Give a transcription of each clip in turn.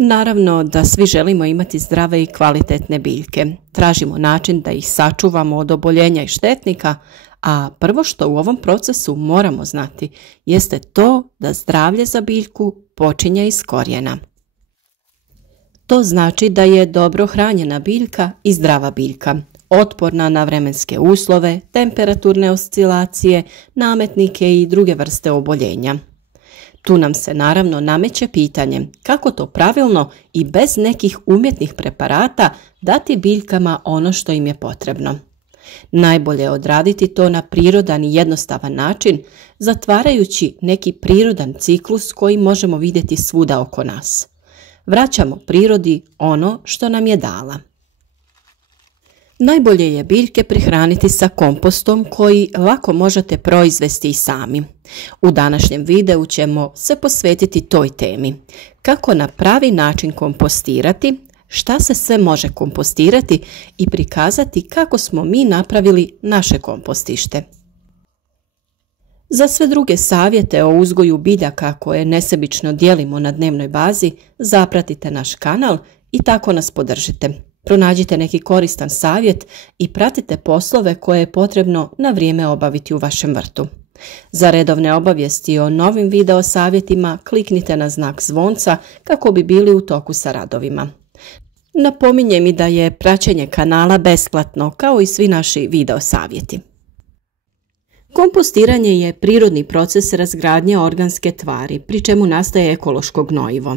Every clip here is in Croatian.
Naravno da svi želimo imati zdrave i kvalitetne biljke. Tražimo način da ih sačuvamo od oboljenja i štetnika, a prvo što u ovom procesu moramo znati jeste to da zdravlje za biljku počinje iz korijena. To znači da je dobro hranjena biljka i zdrava biljka, otporna na vremenske uslove, temperaturne oscilacije, nametnike i druge vrste oboljenja. Tu nam se naravno nameće pitanje kako to pravilno i bez nekih umjetnih preparata dati biljkama ono što im je potrebno. Najbolje je odraditi to na prirodan i jednostavan način, zatvarajući neki prirodan ciklus koji možemo vidjeti svuda oko nas. Vraćamo prirodi ono što nam je dala. Najbolje je biljke prihraniti sa kompostom koji lako možete proizvesti i sami. U današnjem videu ćemo se posvetiti toj temi. Kako na pravi način kompostirati, šta se sve može kompostirati i prikazati kako smo mi napravili naše kompostište. Za sve druge savjete o uzgoju biljaka koje nesebično dijelimo na dnevnoj bazi, zapratite naš kanal i tako nas podržite. Pronađite neki koristan savjet i pratite poslove koje je potrebno na vrijeme obaviti u vašem vrtu. Za redovne obavijesti o novim video savjetima kliknite na znak zvonca kako bi bili u toku sa radovima. Napominjem i da je praćenje kanala besplatno kao i svi naši video savjeti. Kompostiranje je prirodni proces razgradnje organske tvari, pri čemu nastaje ekološko gnojivo.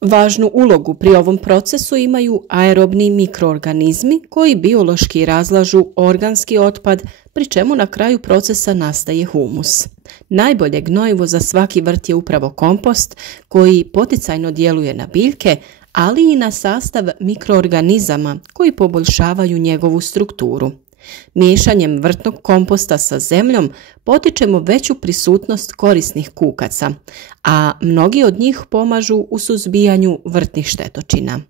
Važnu ulogu pri ovom procesu imaju aerobni mikroorganizmi koji biološki razlažu organski otpad, pri čemu na kraju procesa nastaje humus. Najbolje gnojivo za svaki vrt je upravo kompost koji poticajno djeluje na biljke, ali i na sastav mikroorganizama koji poboljšavaju njegovu strukturu. Miješanjem vrtnog komposta sa zemljom potičemo veću prisutnost korisnih kukaca, a mnogi od njih pomažu u suzbijanju vrtnih štetočina.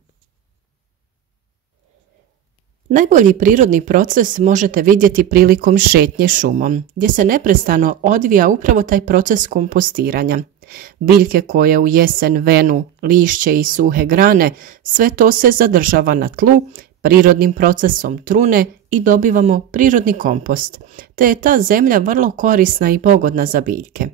Najbolji prirodni proces možete vidjeti prilikom šetnje šumom, gdje se neprestano odvija upravo taj proces kompostiranja. Biljke koje u jesen venu, lišće i suhe grane, sve to se zadržava na tlu, prirodnim procesom trune i dobivamo prirodni kompost, te je ta zemlja vrlo korisna i pogodna za biljke.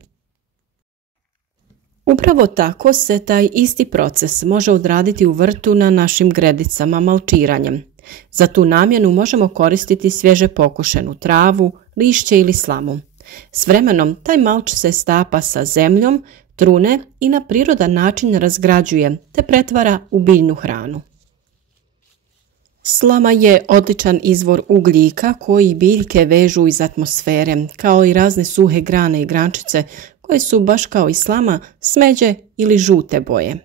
Upravo tako se taj isti proces može odraditi u vrtu na našim gredicama malčiranjem. Za tu namjenu možemo koristiti svježe pokošenu travu, lišće ili slamu. S vremenom taj malč se stapa sa zemljom, trune i na prirodan način razgrađuje te pretvara u biljnu hranu. Slama je odličan izvor ugljika koji biljke vežu iz atmosfere, kao i razne suhe grane i grančice koje su baš kao i slama smeđe ili žute boje.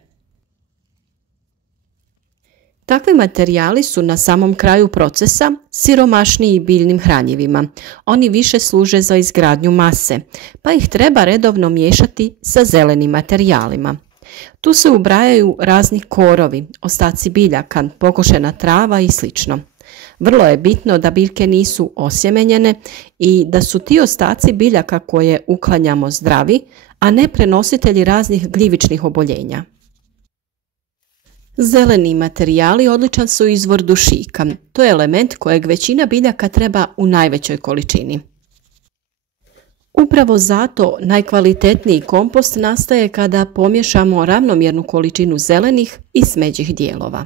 Takvi materijali su na samom kraju procesa siromašniji biljnim hranjivima. Oni više služe za izgradnju mase, pa ih treba redovno miješati sa zelenim materijalima. Tu se ubrajaju razni korovi, ostaci biljaka, pokošena trava i sl. Vrlo je bitno da biljke nisu osjemenjene i da su ti ostaci biljaka koje uklanjamo zdravi, a ne prenositelji raznih gljivičnih oboljenja. Zeleni materijali odličan su izvor dušika. To je element kojeg većina biljaka treba u najvećoj količini. Upravo zato najkvalitetniji kompost nastaje kada pomiješamo ravnomjernu količinu zelenih i smeđih dijelova.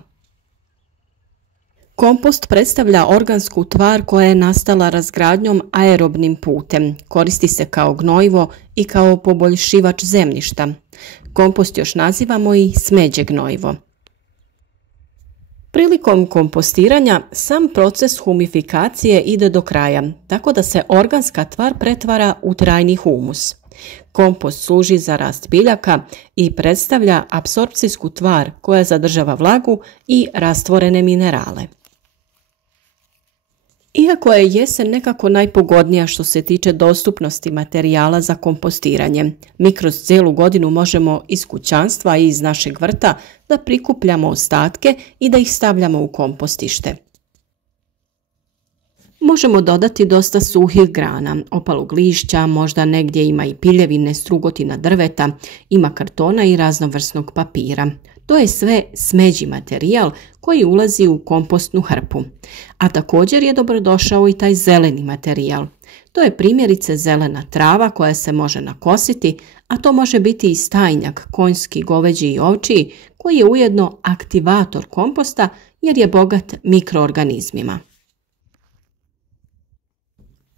Kompost predstavlja organsku tvar koja je nastala razgradnjom aerobnim putem. Koristi se kao gnojivo i kao poboljšivač zemljišta. Kompost još nazivamo i smeđe gnojivo. Prilikom kompostiranja sam proces humifikacije ide do kraja, tako da se organska tvar pretvara u trajni humus. Kompost služi za rast biljaka i predstavlja apsorpcijsku tvar koja zadržava vlagu i rastvorene minerale. Iako je jesen nekako najpogodnija što se tiče dostupnosti materijala za kompostiranje, mi kroz cijelu godinu možemo iz kućanstva i iz našeg vrta da prikupljamo ostatke i da ih stavljamo u kompostište. Možemo dodati dosta suhih grana, opalog lišća, možda negdje ima i piljevine, strugotina drveta, ima kartona i raznovrsnog papira. To je sve smeđi materijal koji ulazi u kompostnu hrpu. A također je dobrodošao i taj zeleni materijal. To je primjerice zelena trava koja se može nakositi, a to može biti i stajnjak, konjski, goveđi i ovčiji, koji je ujedno aktivator komposta jer je bogat mikroorganizmima.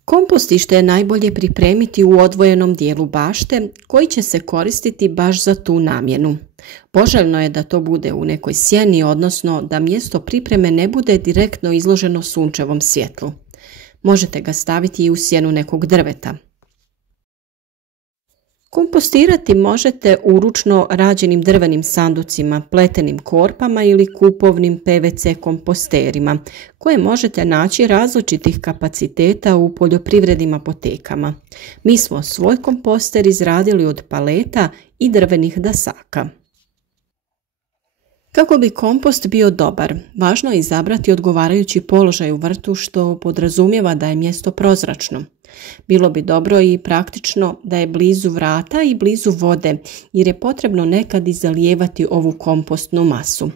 Kompostište je najbolje pripremiti u odvojenom dijelu bašte koji će se koristiti baš za tu namjenu. Poželjno je da to bude u nekoj sjeni, odnosno da mjesto pripreme ne bude direktno izloženo sunčevom svjetlu. Možete ga staviti i u sjenu nekog drveta. Kompostirati možete u ručno rađenim drvenim sanducima, pletenim korpama ili kupovnim PVC komposterima, koje možete naći različitih kapaciteta u poljoprivrednim apotekama. Mi smo svoj komposter izradili od paleta i drvenih dasaka. Kako bi kompost bio dobar, važno je izabrati odgovarajući položaj u vrtu što podrazumijeva da je mjesto prozračno. Bilo bi dobro i praktično da je blizu vrata i blizu vode jer je potrebno nekad i zalijevati ovu kompostnu masu.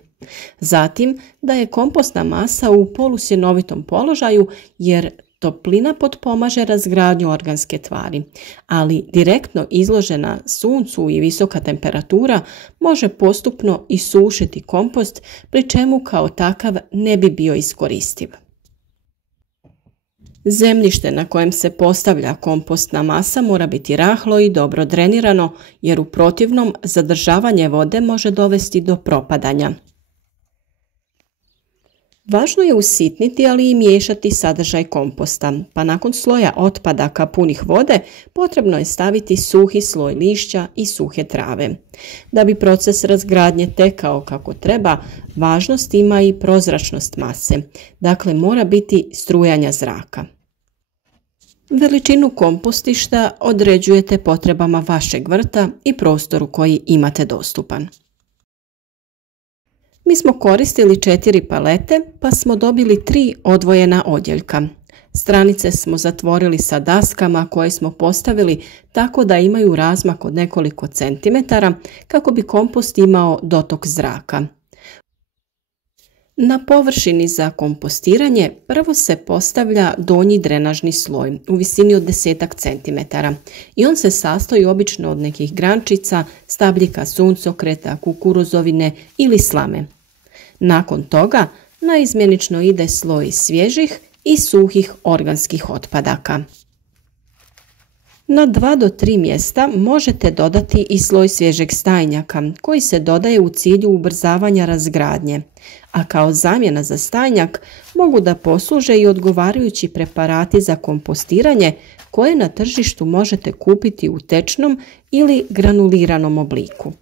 Zatim da je kompostna masa u polusjenovitom položaju jer toplina potpomaže razgradnju organske tvari, ali direktno izložena suncu i visoka temperatura može postupno isušiti kompost, pri čemu kao takav ne bi bio iskoristiv. Zemljište na kojem se postavlja kompostna masa mora biti rahlo i dobro drenirano, jer u protivnom zadržavanje vode može dovesti do propadanja. Važno je usitniti, ali i miješati sadržaj komposta, pa nakon sloja otpadaka punih vode potrebno je staviti suhi sloj lišća i suhe trave. Da bi proces razgradnje tekao kako treba, važnost ima i prozračnost mase, dakle mora biti strujanja zraka. Veličinu kompostišta određujete potrebama vašeg vrta i prostoru koji imate dostupan. Mi smo koristili 4 palete pa smo dobili 3 odvojena odjeljka. Stranice smo zatvorili sa daskama koje smo postavili tako da imaju razmak od nekoliko centimetara kako bi kompost imao dotok zraka. Na površini za kompostiranje prvo se postavlja donji drenažni sloj u visini od 10 cm i on se sastoji obično od nekih grančica, stabljika suncokreta, kukuruzovine ili slame. Nakon toga naizmjenično ide sloj svježih i suhih organskih otpadaka. Na 2 do 3 mjesta možete dodati i sloj svježeg stajnjaka koji se dodaje u cilju ubrzavanja razgradnje, a kao zamjena za stajnjak mogu da posluže i odgovarajući preparati za kompostiranje koje na tržištu možete kupiti u tečnom ili granuliranom obliku.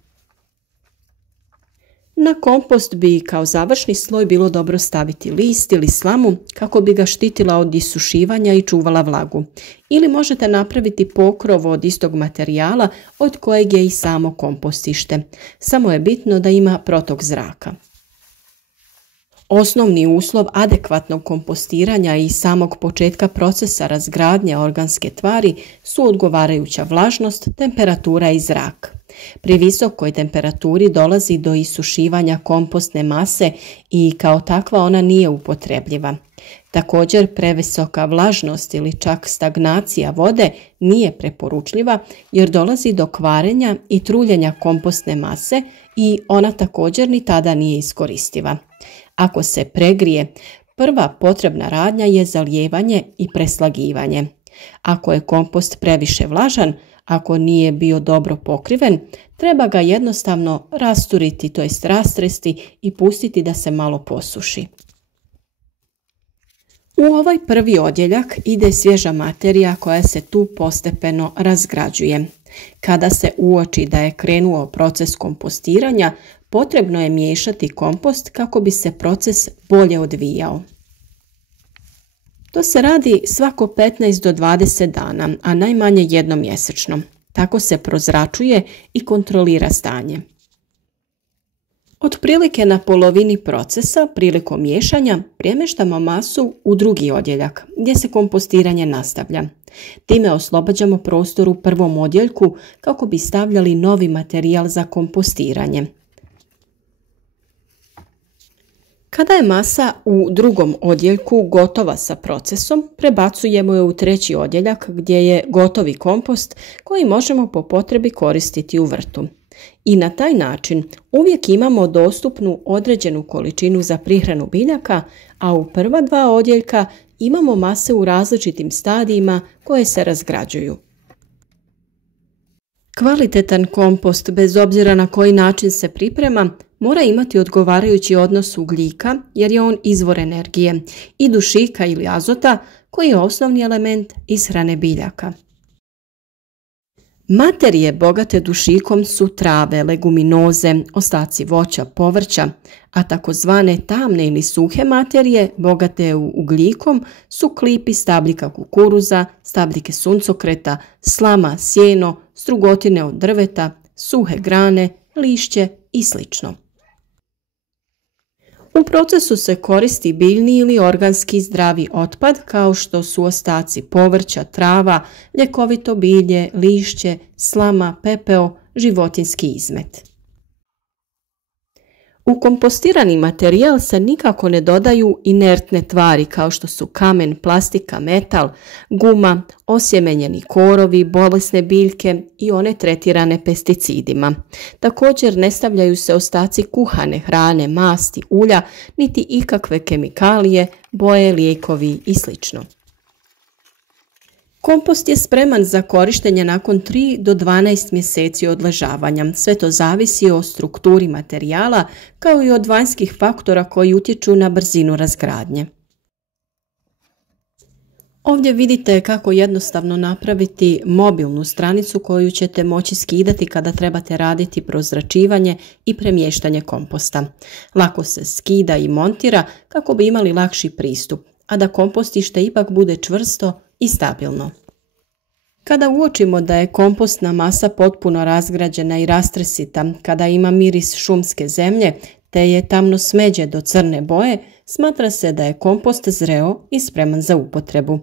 Na kompost bi kao završni sloj bilo dobro staviti list ili slamu kako bi ga štitila od isušivanja i čuvala vlagu. Ili možete napraviti pokrov od istog materijala od kojeg je i samo kompostište. Samo je bitno da ima protok zraka. Osnovni uslov adekvatnog kompostiranja i samog početka procesa razgradnje organske tvari su odgovarajuća vlažnost, temperatura i zrak. Pri visokoj temperaturi dolazi do isušivanja kompostne mase i kao takva ona nije upotrebljiva. Također previsoka vlažnost ili čak stagnacija vode nije preporučljiva jer dolazi do kvarenja i truljenja kompostne mase i ona također ni tada nije iskoristiva. Ako se pregrije, prva potrebna radnja je zalijevanje i preslagivanje. Ako je kompost previše vlažan, ako nije bio dobro pokriven, treba ga jednostavno rasturiti, to jest rastresti i pustiti da se malo posuši. U ovaj prvi odjeljak ide svježa materija koja se tu postepeno razgrađuje. Kada se uoči da je krenuo proces kompostiranja, potrebno je miješati kompost kako bi se proces bolje odvijao. To se radi svako 15 do 20 dana, a najmanje jednom mjesečno. Tako se prozračuje i kontrolira stanje. Otprilike na polovini procesa prilikom miješanja premještamo masu u drugi odjeljak gdje se kompostiranje nastavlja. Time oslobađamo prostor u prvom odjeljku kako bi stavljali novi materijal za kompostiranje. Kada je masa u drugom odjeljku gotova sa procesom, prebacujemo je u treći odjeljak gdje je gotovi kompost koji možemo po potrebi koristiti u vrtu. I na taj način uvijek imamo dostupnu određenu količinu za prihranu biljaka, a u prva dva odjeljka imamo mase u različitim stadijima koje se razgrađuju. Kvalitetan kompost, bez obzira na koji način se priprema, mora imati odgovarajući odnos ugljika jer je on izvor energije i dušika ili azota koji je osnovni element ishrane biljaka. Materije bogate dušikom su trave, leguminoze, ostaci voća, povrća, a takozvane tamne ili suhe materije bogate ugljikom su klipi stabljika kukuruza, stabljike suncokreta, slama, sjeno, strugotine od drveta, suhe grane, lišće i sl. U procesu se koristi biljni ili organski zdravi otpad kao što su ostaci povrća, trava, ljekovito bilje, lišće, slama, pepeo, životinjski izmet. U kompostirani materijal se nikako ne dodaju inertne tvari kao što su kamen, plastika, metal, guma, osjemenjeni korovi, bolesne biljke i one tretirane pesticidima. Također ne stavljaju se ostaci kuhane hrane, masti, ulja, niti ikakve kemikalije, boje, lijekovi i sl. Kompost je spreman za korištenje nakon 3 do 12 mjeseci odležavanja. Sve to zavisi o strukturi materijala kao i od vanjskih faktora koji utječu na brzinu razgradnje. Ovdje vidite kako jednostavno napraviti mobilnu stranicu koju ćete moći skidati kada trebate raditi prozračivanje i premještanje komposta. Lako se skida i montira kako bi imali lakši pristup, a da kompostište ipak bude čvrsto i stabilno. Kada uočimo da je kompostna masa potpuno razgrađena i rastresita, kada ima miris šumske zemlje te je tamno smeđe do crne boje, smatra se da je kompost zreo i spreman za upotrebu.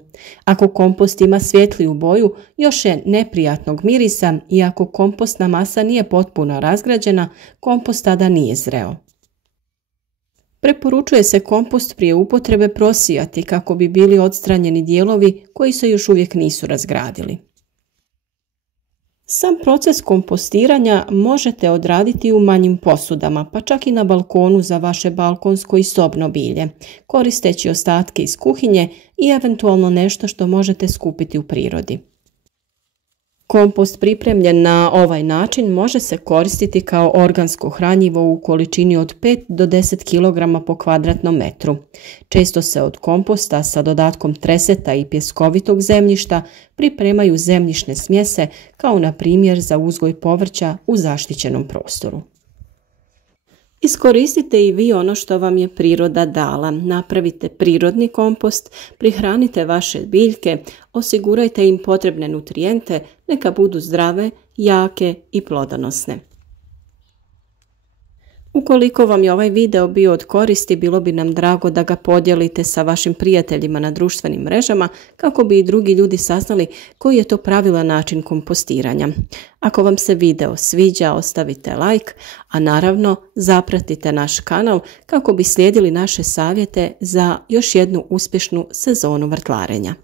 Ako kompost ima svjetliju boju, još je neprijatnog mirisa i ako kompostna masa nije potpuno razgrađena, kompost tada nije zreo. Preporučuje se kompost prije upotrebe prosijati kako bi bili odstranjeni dijelovi koji se još uvijek nisu razgradili. Sam proces kompostiranja možete odraditi u manjim posudama, pa čak i na balkonu za vaše balkonsko i sobno bilje, koristeći ostatke iz kuhinje i eventualno nešto što možete skupiti u prirodi. Kompost pripremljen na ovaj način može se koristiti kao organsko hranjivo u količini od 5 do 10 kg po kvadratnom metru. Često se od komposta sa dodatkom treseta i pjeskovitog zemljišta pripremaju zemljišne smjese kao na primjer za uzgoj povrća u zaštićenom prostoru. Iskoristite i vi ono što vam je priroda dala. Napravite prirodni kompost, prihranite vaše biljke, osigurajte im potrebne nutrijente, neka budu zdrave, jake i plodonosne. Ukoliko vam je ovaj video bio od koristi, bilo bi nam drago da ga podijelite sa vašim prijateljima na društvenim mrežama kako bi i drugi ljudi saznali koji je to pravilan način kompostiranja. Ako vam se video sviđa, ostavite like, a naravno zapratite naš kanal kako bi slijedili naše savjete za još jednu uspješnu sezonu vrtlarenja.